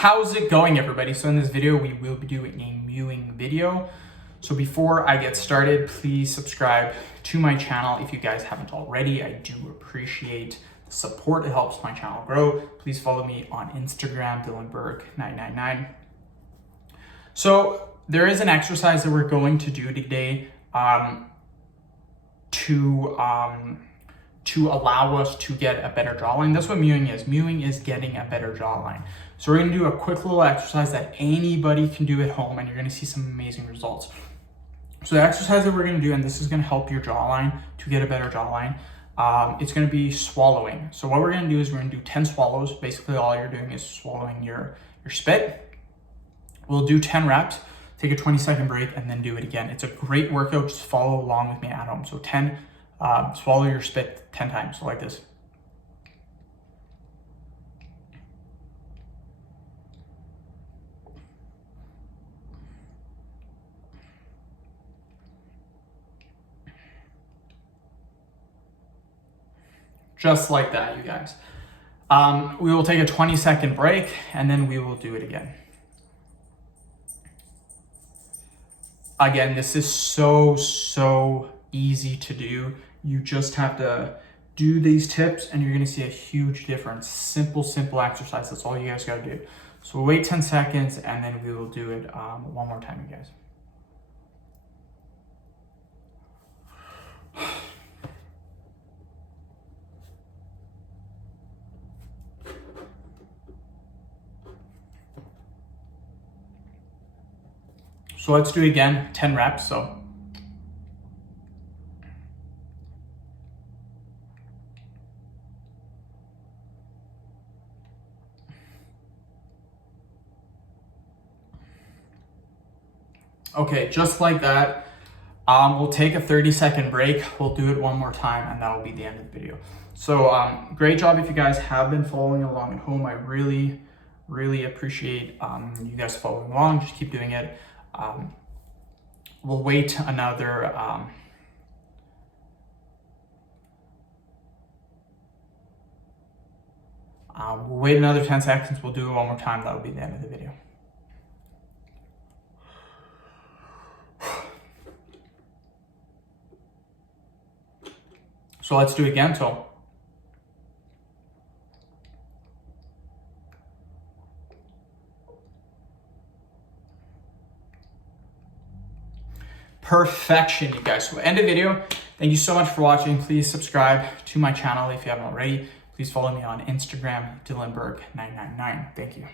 How's it going, everybody? So in this video, we will be doing a mewing video. So before I get started, please subscribe to my channel if you guys haven't already. I do appreciate the support. It helps my channel grow. Please follow me on Instagram, DylanBurg999. So there is an exercise that we're going to do today to allow us to get a better jawline. That's what mewing is. Mewing is getting a better jawline. So we're gonna do a quick little exercise that anybody can do at home, and you're gonna see some amazing results. So the exercise that we're gonna do, and this is gonna help your jawline to get a better jawline, it's gonna be swallowing. So what we're gonna do is we're gonna do 10 swallows. Basically all you're doing is swallowing your spit. We'll do 10 reps, take a 20-second break, and then do it again. It's a great workout. Just follow along with me at home. So 10, swallow your spit 10 times, so like this. Just like that, you guys. We will take a 20-second break, and then we will do it again. Again, this is so easy to do. You just have to do these tips and you're gonna see a huge difference. Simple exercise. That's all you guys gotta do. So we'll wait 10 seconds and then we will do it one more time, you guys. So let's do it again, 10 reps. So okay, just like that. We'll take a 30-second break. We'll do it one more time and that will be the end of the video. So great job if you guys have been following along at home. I really appreciate you guys following along. Just keep doing it. We'll wait another we'll wait another 10 seconds. We'll do it one more time. That will be the end of the video. So let's do it again. So perfection, you guys. So end the video. Thank you so much for watching. Please subscribe to my channel if you haven't already. Please follow me on Instagram, DylanBurg999. Thank you.